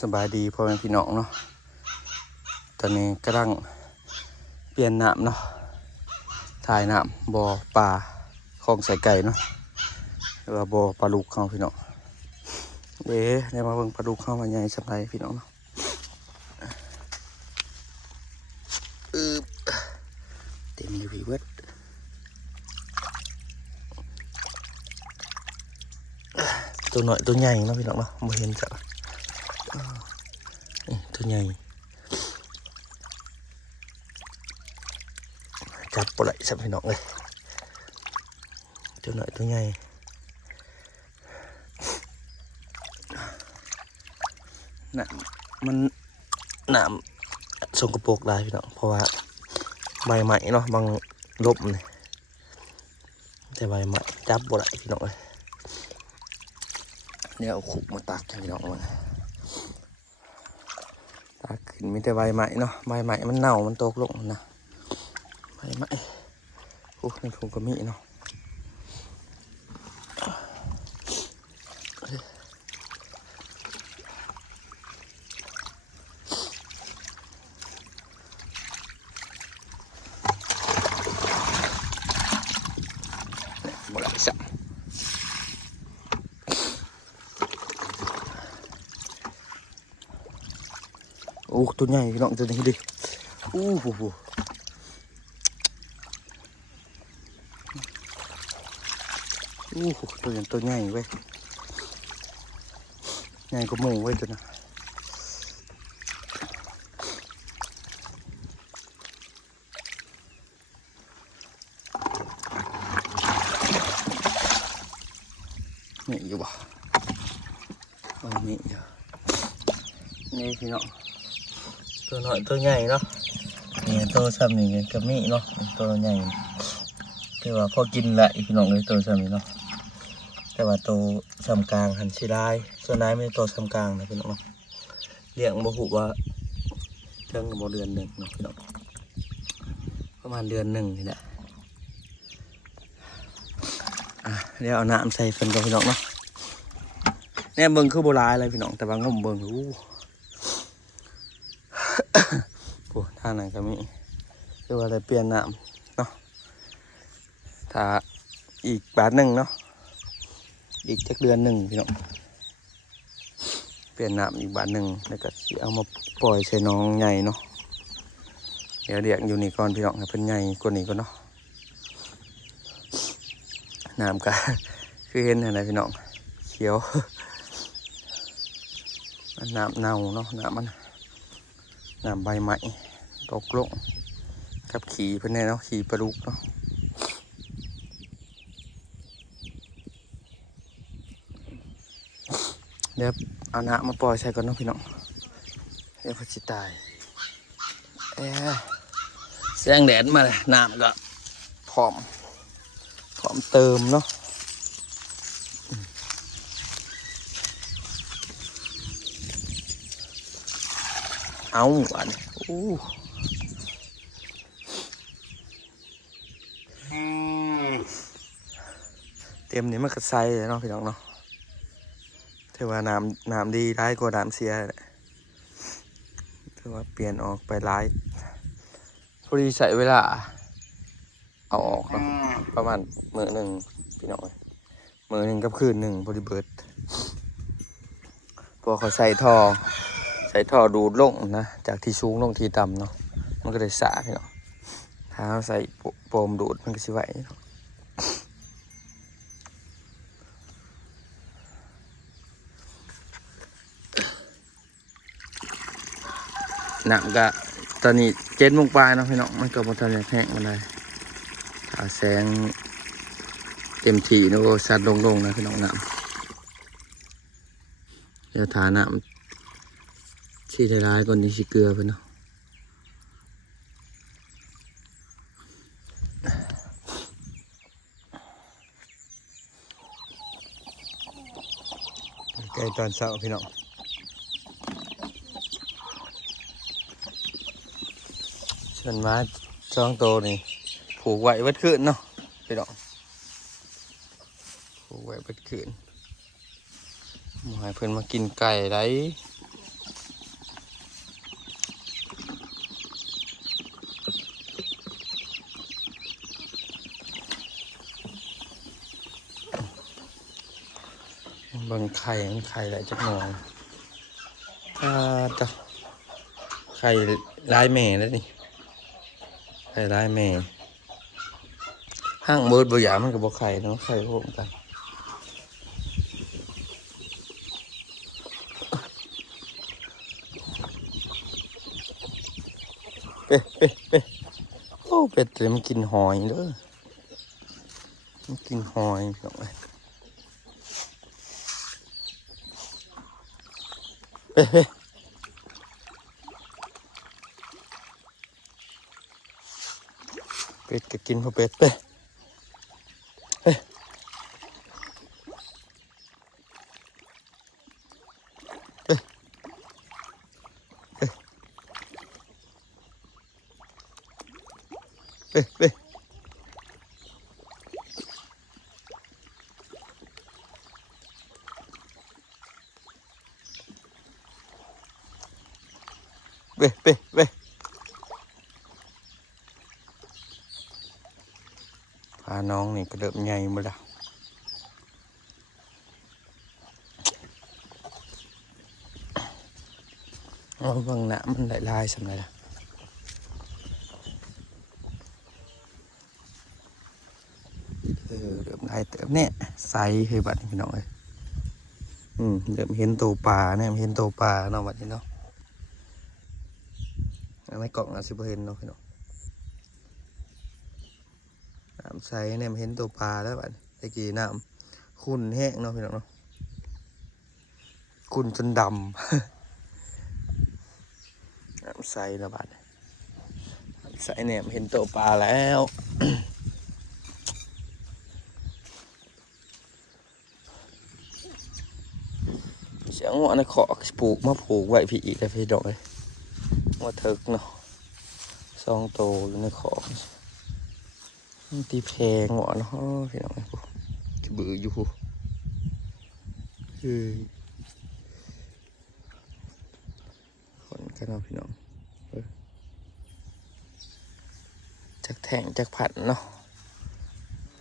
สบายดีพ่อแม่พี่น้องเนาะตอนนี้กำลังเปลี่ยนน้ำเนาะถ่ายน้ำบ่อปลาคลองใส่ไก่เนาะหรือว่าบ่อปลาลูกเขาพี่น้องได้มาเบิ่งปลาลูกเข้ามาใหญ่สบายพี่น้องเนาะเต็มอยู่พี่เวทตัวหน่อยตัวใหญ่เนาะพี่น้องเนาะมาเห็นจ้ะตัวใหญ่จับปลาไหลสับพี่น้องเลยตัวหน่อยตัวใหญ่น้ำมันน้ำสกปรกได้พี่น้องเพราะว่าใบใหม่เนาะบางลบนี่แต่ใบใหม่จับปลาไหลพี่น้องเลยเนี่ยเอาขุกมาตักพี่น้องมันตักขึ้นมีแต่ใบใหม่เนาะใบใหม่มันเน่ามันตกลงนะใบใหม่โอ้ในถุงก็มีเนาะหมดแล้วสักโอ้ตัวใหญ่พี่น้องตัวนี้ดิโอ้โหโอ้โหตัวใหญ่เว้ยใหญ่กว่าหมูเว้ยตัวน่ะมีอยู่บ่มีอยู่นี่พี่น้องตัวน้อยตัวใหญ่เนาะนี่ตัวซ้ำนี่ก็มีเนาะตัวใหญ่ที่ว่าพอกินแหละพี่น้องเลยตัวซ้ำนี่เนาะแต่ว่าตัวซ้ำกลางหันสิได้ส่วนนายไม่ตัวซ้ำกลางนะพี่น้องเลี้ยงบ่หูว่าเรื่องบ่เดือนหนึ่งเนาะพี่น้องประมาณเดือนหนึ่งนี่แหละเดี๋ยวเอาน้ำใส่เพิ่นกับพี่น้องเนาะเนี่ยเบิ่งคือโบราณอะไรพี่น้องแต่ว่างมเบิ่งโอ้ท่าไหนก็มีคือว่าอะไรเปลี่ยนน้ำเนาะถ้าอีกบาทหนึ่งเนาะอีกจักเดือนหนึ่งพี่น้องเปลี่ยนน้ำอีกบาทหนึ่งแล้วก็เอามาปล่อยใส่น้องใหญ่เนาะเดี๋ยวเลี้ยงอยู่นี่ก่อนพี่น้องเป็นใหญ่กว่านี้ก่อนเนาะน้ำก็คือเห็นอะไรพี่น้องเขียวน้ำเน่าเนาะน้ำใบไม้ตกลงกับขี่เพื่อนเนาะขี่ปลาลูกเนาะเดี๋ยวเอาน้ำมาปล่อยใส่ก่อนเนาะพี่น้องเดี๋ยวพัชตายแสงแดดมาเลยน้ำก็พร้อมเติมเนาะเอาอันเต็มนี้มันก็ใส่เนาะพี่น้องเนาะถือว่าน้ำดีร้ายกว่าน้ำเสียถือว่าเปลี่ยนออกไปร้ายพอดีใส่เวลาเอาออกเนาะประมาณมื้อหนึ่งพี่น้องมื้อหนึ่งกับคืนหนึ่งพอดีเบิดพอเขาใส่ท่อดูดลงนะจากที่สูงลงที่ต่ำเนาะมันก็เลยสะพี่น้องถ้าใส่โฟมดูดมันก็สิไหวน้ำก็ตอนนี้7 โมงปลายเนาะพี่น้องมันก็บ่ทันแห้งมันเลยถ้าแสงเต็มที่เนาะสัดลงนะพี่น้องน้ำเดี๋ยวทาน้ำที่ร้ายก่อนที่สิเกลือไปเนาะใกล้ตอนเช้าพี่น้องส่วนม้าช่องโตนี่ผูกไว้วัดคืนเนาะพี่น้องผูกไว้วัดคืนหมายเพื่อนมากินไก่ได้ ไข่มันไข่หลายจักหน่อยจ้ะไข่ลายแม่แล้วนี่ไข่ลายแม่ห้างเบิดบ่อยามันก็บ่ไข่เนาะไข่พวกกันเป็ดโอ้เป็ดเลยมันกินหอยเด้อมันกินหอยพี่น้องเอ้ยเป็ดก็กินพอเป็ดเฮ้เว้พาน้องนี่ก็เริ่มใหญ่หมดแล้วเอาเบิ่งหน้ามันลายๆสำไรล่ะเริ่มลายเติมเนี่ยใสคือบัดนี้พี่น้องเอ้ยเริ่มเห็นตัวปลาเนี่ยเห็นตัวปลาเนาะบัดนี้เนาะในกล่องอาจจะเห็นเนาะพี่น้องน้ำใสเนี่ยเห็นตัวปลาแล้วบัดตะกี้น้ำขุ่นแห้งเนาะพี่น้องเนาะขุ่นจนดำ น้ำใสแล้วบัดน้ำใสเนี่ยเห็นตัวปลาแล้ว เสียงหัวในขอปลูกมาผูกไว้พี่อีกแล้วพี่ดอกเลยหัวเถิกเนาะซองโตอยู่ในขอตีแพงหัวเนาะพี่น้องจะบืออยู่คนกันเนาะพี่น้องจากแทงจากผัดเนาะ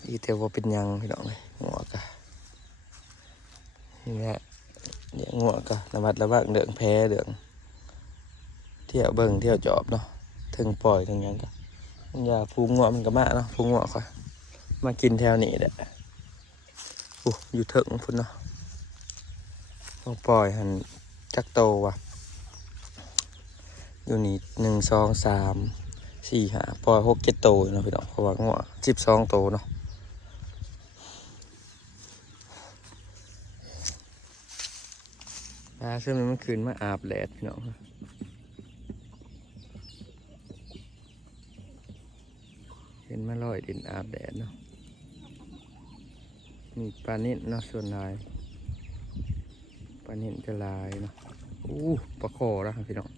อีเทวเป็นยังพี่น้องเลยหัวกะนี่แหละเนี่ยงัวก็ระมัดระวังเดืองแพ้เดืองเที่ยวเบิ่งเที่ยวจอบเนาะถึงปล่อยถึงยังก็อย่าพูงัวมันก็มาเนาะพูงัวค่อยมากินแถวนี้แหละอยู่ถึงพุ่นเนาะต้องปล่อยหันจักโตว่ะอยู่นี่1 2 3 4 5ปล่อย6 7 โตเนาะพี่น้องเพราะว่างัว12 โตเนาะช่วงนี้มันคืนมาอาบแดดพี่น้องเห็นมาลอยดินอาบแดดเนาะมีปลานิ่นเนาะส่วนลายปลานิ่นจะลายเนาะปลาคอแล้วพี่น้อง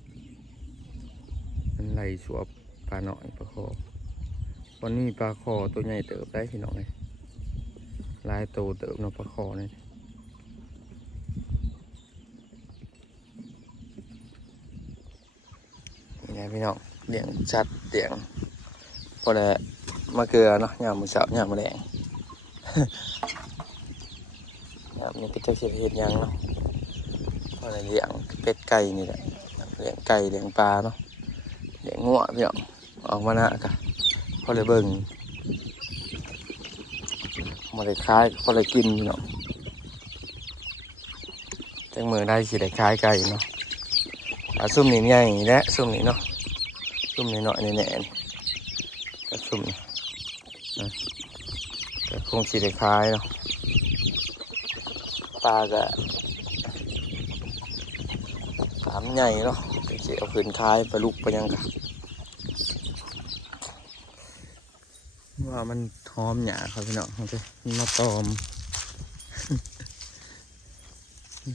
มันไหลสวบปลาหน่อยปลาคอวันนี้ปลาคอตัวใหญ่เติบได้พี่น้องเลยลายโตเติบเนาะปลาคอเนี่ยพี่น้องเลี้ยงชัดเลี้ยงพอได้มาเกลือเนาะยามมื้อเช้ายามมื้อแลงยามนี้ก็จะเห็นยังเนาะพอได้เลี้ยงเป็ดไก่นี่แหละเลี้ยงไก่เลี้ยงปลาเนาะเลี้ยงงัวพี่น้องออกมาหน้ากะพอได้เบิ่งมาได้คล้ายพอได้กินพี่น้องจังมือได้สิได้คล้ายไก่เนาะซุ่มนี่ใหญ่และซุ่มนี่เนาะซุ่มนี่หน่อยแน่ๆก็ซุ่มก็คงสิได้คล้ายเนาะปลาก็ขามใหญ่เนาะก็สิเอาขึ้นคล้ายไปลุกไปยังกะว่ามันหอมหยาครับพี่น้องมันมาตอม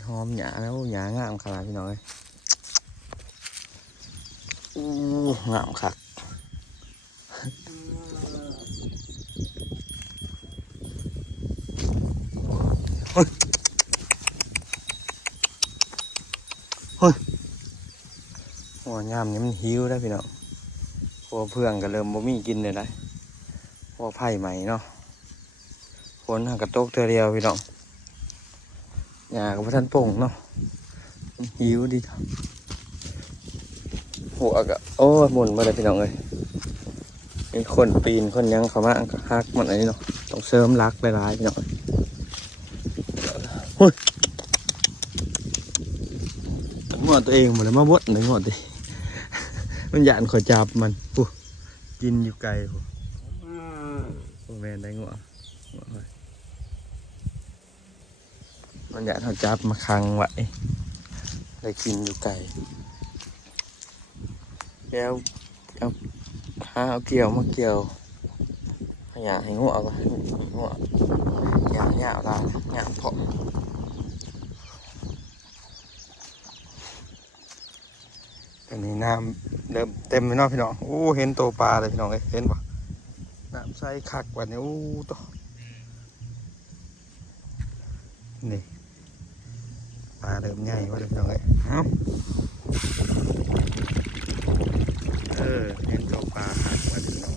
หอมหยาแล้วหยางามขนาดพี่น้องเลยงามคักหัวงามนี่มันหิวได้พี่น้องหัวเพื่องก็เริ่มบ่มีกินเลยนะหัวไผ่ใหม่เนาะฝนหักกระตกเธอเดียวพี่น้อง หญ้ากับพระท่านโป่งเนาะหิวดีหัวก็โอ้ยหมุนมาเลยพี่น้องเลยมีคนปีนคนยังเขามาก็ฮักมันอะไรเนาะต้องเสริมรักหลายๆพี่น้องเฮ้ยงอตัวเองหมดเลยมาบดหนึ่งงอดิมันหยานขอจับมันปุ๊กินอยู่ไกลปุ๊แมนได้งอมันหยานขอจับมาคังไว้ได้กินอยู่ไกลแล้วเอาเอาเกี่ยวมาเกี่ยวอยากให้งอก็ให้งออยากเอาลาอยากเพาะตอนนี้น้ำเริ่มเต็มเลยเนาะพี่น้องโอ้เห็นตัวปลาเลยพี่น้องเห็นปะน้ำใสคักกว่านี้โอ้ตัวนี่ปลาเริ่มใหญ่กว่าเลยพี่น้องเอาเห็นตัวปลาคักกว่าพี่น้อง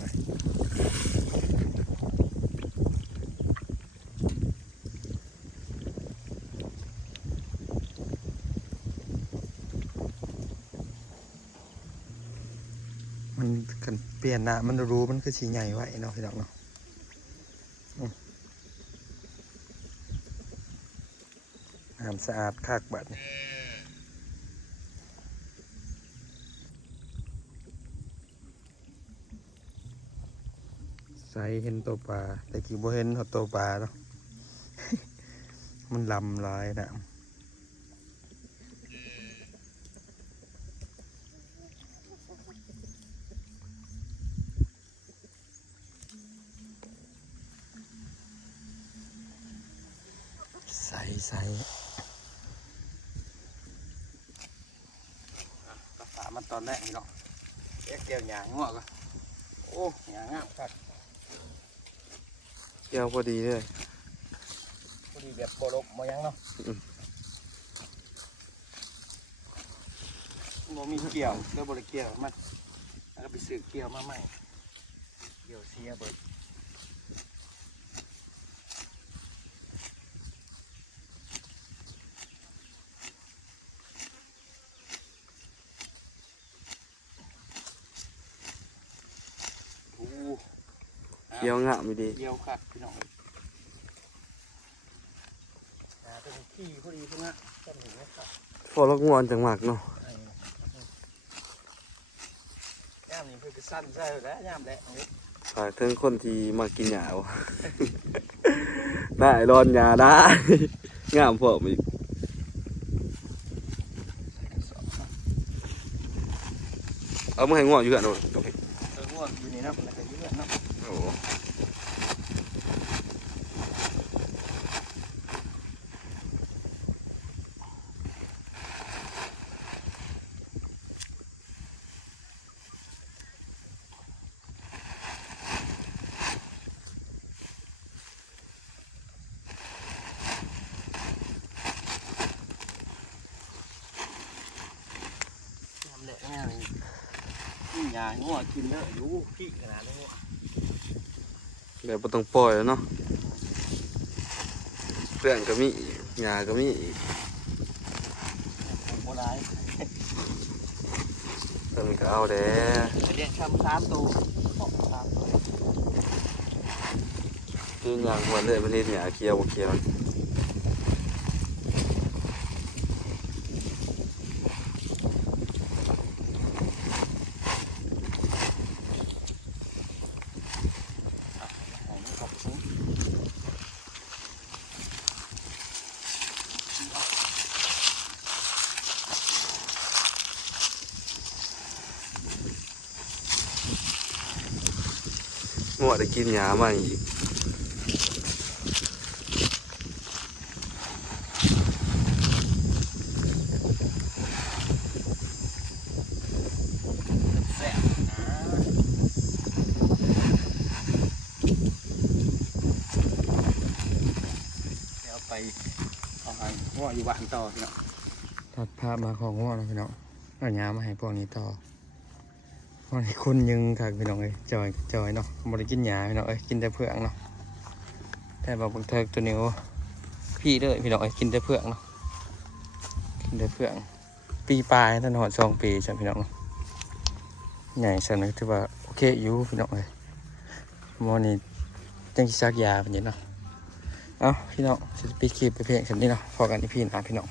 มันกันเปลี่ยนน้ำมันรู้มันก็สีใหญ่ไว้เนาะพี่น้องเนาะน้ำสะอาดคักบัดนี่ใสเห็นตัวปลาแต่กี่บ่เห็นตัวปลาเนาะ มันลำลายนะใสภาษามันตอนแรกนี่เนาะเกี่ยวหยางงอกอ่ะโอ้หยางงามครับเกี่ยวพอดีเลยพอดีแบบโบลบโมยังเนาะโมมีเกี่ยวเรื่องบริเกี่ยวมันแล้วก็ไปซื้อเกี่ยวมาใหม่เกี่ยวเสียเบิดเกี่ยวงะไม่ดีเกี่ยวคักพี่น้องเป็นขี้พอดีพวกนั้นต้นถึงไม่ขาดพอละงอนจังหมักเนาะย่ามนี่เพื่อสั้นใช่แล้วย่ามแหละฝากถึงคนที่มากินหยาได้รอนหยาได้งามพอมีเอามาให้งออยู่กันโดนงออยู่นี่นะมันจะยืดเนาะโอ้ยางัวกินเยอะรู้พี่ขนาดนี้เดี๋ยวต้องปล่อยแล้วเนาะเพื่อนก็มียาก็มีโบราณต้องก็เอาเด้เรียกคำ3 ตัวกินอย่างวันเลยประเทศเนี่ยเคี้ยวงัวได้กินหญ้ามาอีกไปเอาหางงัวอยู่บ้านต่อพี่น้องตัดภาพมาของงัวนะพี่น้องเอาหญ้ามาให้พวกนี้ต่อพวกนี้คุณยังถักพี่น้องเลยจอยเนาะบริกินหญ้าพี่น้องกินแต่เผือกเนาะแต่บอกบางเทอตัวนี้พี่เลยพี่น้องกินแต่เผือกเนาะ เดือเพื่องปีปลายท่านหอด2 ปีใช่พี่น้องใหญ่สันนะถือว่าโอเคอยู่พี่น้องเลยมอนี่จังสิซักยาเป็นยังเนาะเอาพี่น้องจะไปคลิปไปเพียงสันนี้เนาะพอกันที่พี่นะพี่น้อง